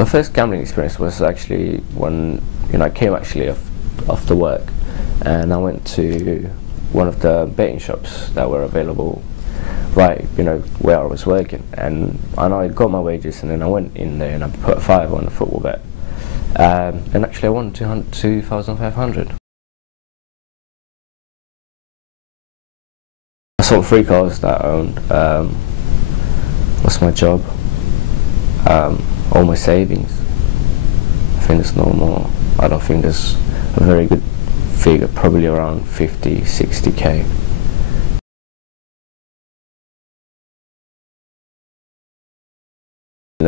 My first gambling experience was actually when I came actually after work, and I went to one of the betting shops that were available right where I was working, and I got my wages, and then I went in there and I put a £5 on a football bet, and actually I won 2,500. I sold 3 cars that I owned. Lost my job, all my savings. I think there's no more. I don't think there's a very good figure, probably around 50, 60k.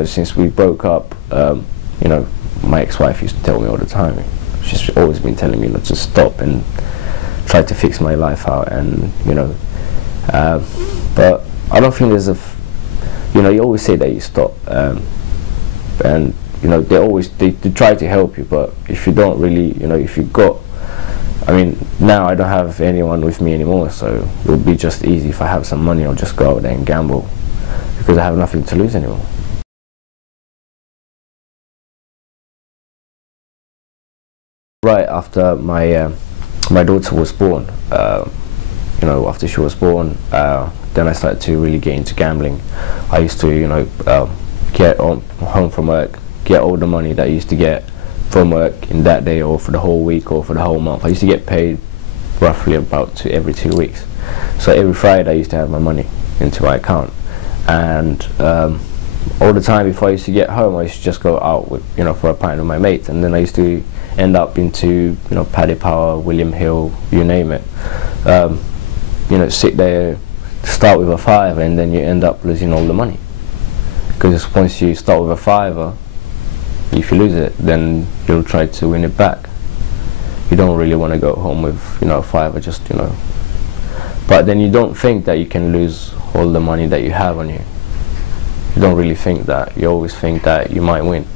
Since we broke up, my ex-wife used to tell me all the time. She's always been telling me not to stop and try to fix my life out, and but I don't think there's you always say that you stop, and they try to help you, but if you don't really, if you got, now I don't have anyone with me anymore, so it would be just easy if I have some money, I'll just go out there and gamble, because I have nothing to lose anymore. Right after my daughter was born, after she was born, then I started to really get into gambling. I used to, get home from work, get all the money that I used to get from work in that day, or for the whole week, or for the whole month. I used to get paid roughly about every 2 weeks. So every Friday I used to have my money into my account, and all the time before I used to get home, I used to just go out with, for a pint with my mates, and then I used to end up into, Paddy Power, William Hill, you name it. Sit there, start with a £5, and then you end up losing all the money. Because once you start with a £5, if you lose it, then you'll try to win it back. You don't really want to go home with, a £5, just, But then you don't think that you can lose all the money that you have on you. You don't really think that. You always think that you might win.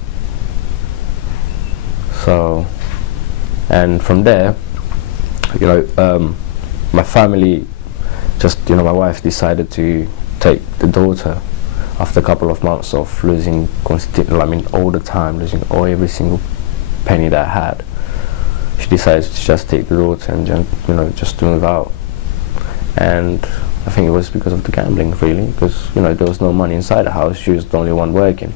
So, and from there, my family just, my wife decided to take the daughter after a couple of months of losing all the time, losing every single penny that I had. She decided to just take the daughter and just to move out. And I think it was because of the gambling, really, because there was no money inside the house. She was the only one working.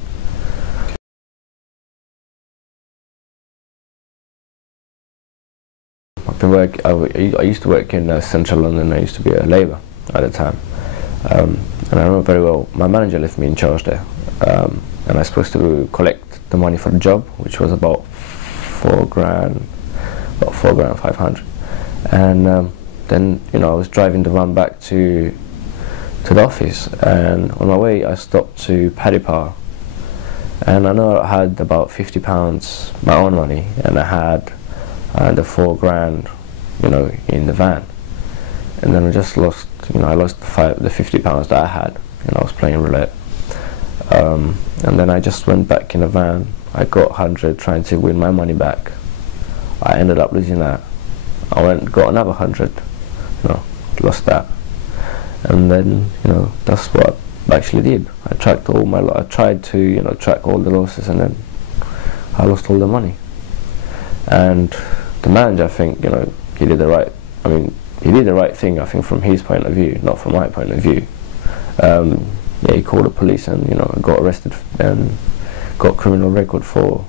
I used to work in central London. I used to be a labourer at the time, and I remember very well. My manager left me in charge there, and I was supposed to collect the money for the job, which was about £4,000, about £4,500. And then I was driving the van back to the office, and on my way I stopped to Paddy Power, and I know I had about £50 my own money, and I had the £4,000 in the van, and then I just lost I lost the £50 that I had, and I was playing roulette, and then I just went back in the van. I got 100 trying to win my money back. I ended up losing that. I got another 100, lost that, and then that's what I actually did. I tracked I tried to track all the losses, and then I lost all the money. And the manager, I think, he did the right. He did the right thing, I think, from his point of view, not from my point of view. Yeah, he called the police, and I got arrested and got criminal record for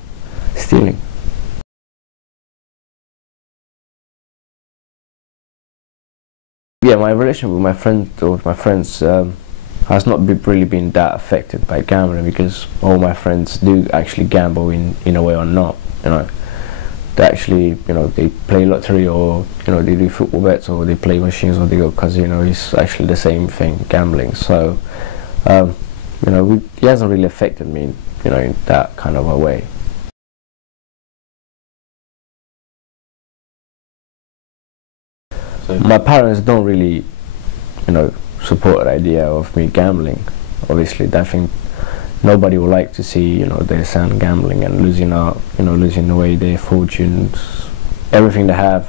stealing. Yeah, my relationship with my friends has not really been that affected by gambling, because all my friends do actually gamble in a way or not. They actually, they play lottery, or they do football bets, or they play machines, or they go casino. It's actually the same thing, gambling. So, it hasn't really affected me, in that kind of a way. So my parents don't really, support the idea of me gambling. Obviously, I think nobody would like to see, their son gambling and losing out, losing away their fortunes, everything they have.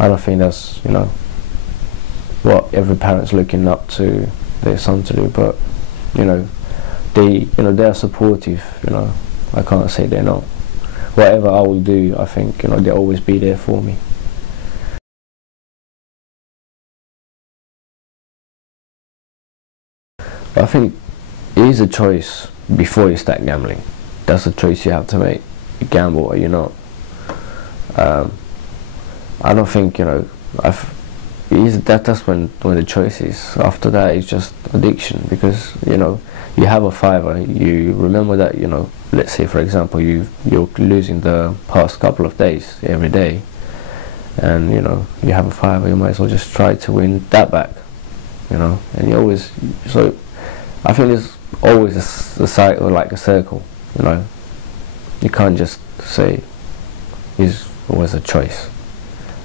I don't think that's, what every parent's looking up to their son to do. But, they are supportive. I can't say they're not. Whatever I will do, I think they'll always be there for me. But I think it is a choice before you start gambling. That's a choice you have to make. You gamble or you're not. I don't think that's when the choice is. After that, it's just addiction, because you have a fiver. You remember that let's say for example you're losing the past couple of days every day, and you have a fiver. You might as well just try to win that back. And you always, so I think there's always a cycle, like a circle. You can't just say it was a choice.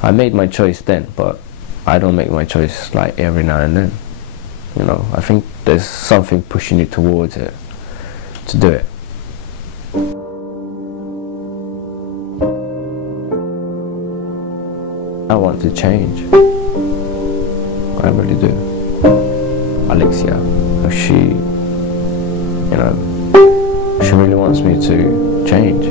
I made my choice then, but I don't make my choice like every now and then. I think there's something pushing you towards it to do it. I want to change. I really do. Alexia, she really wants me to change.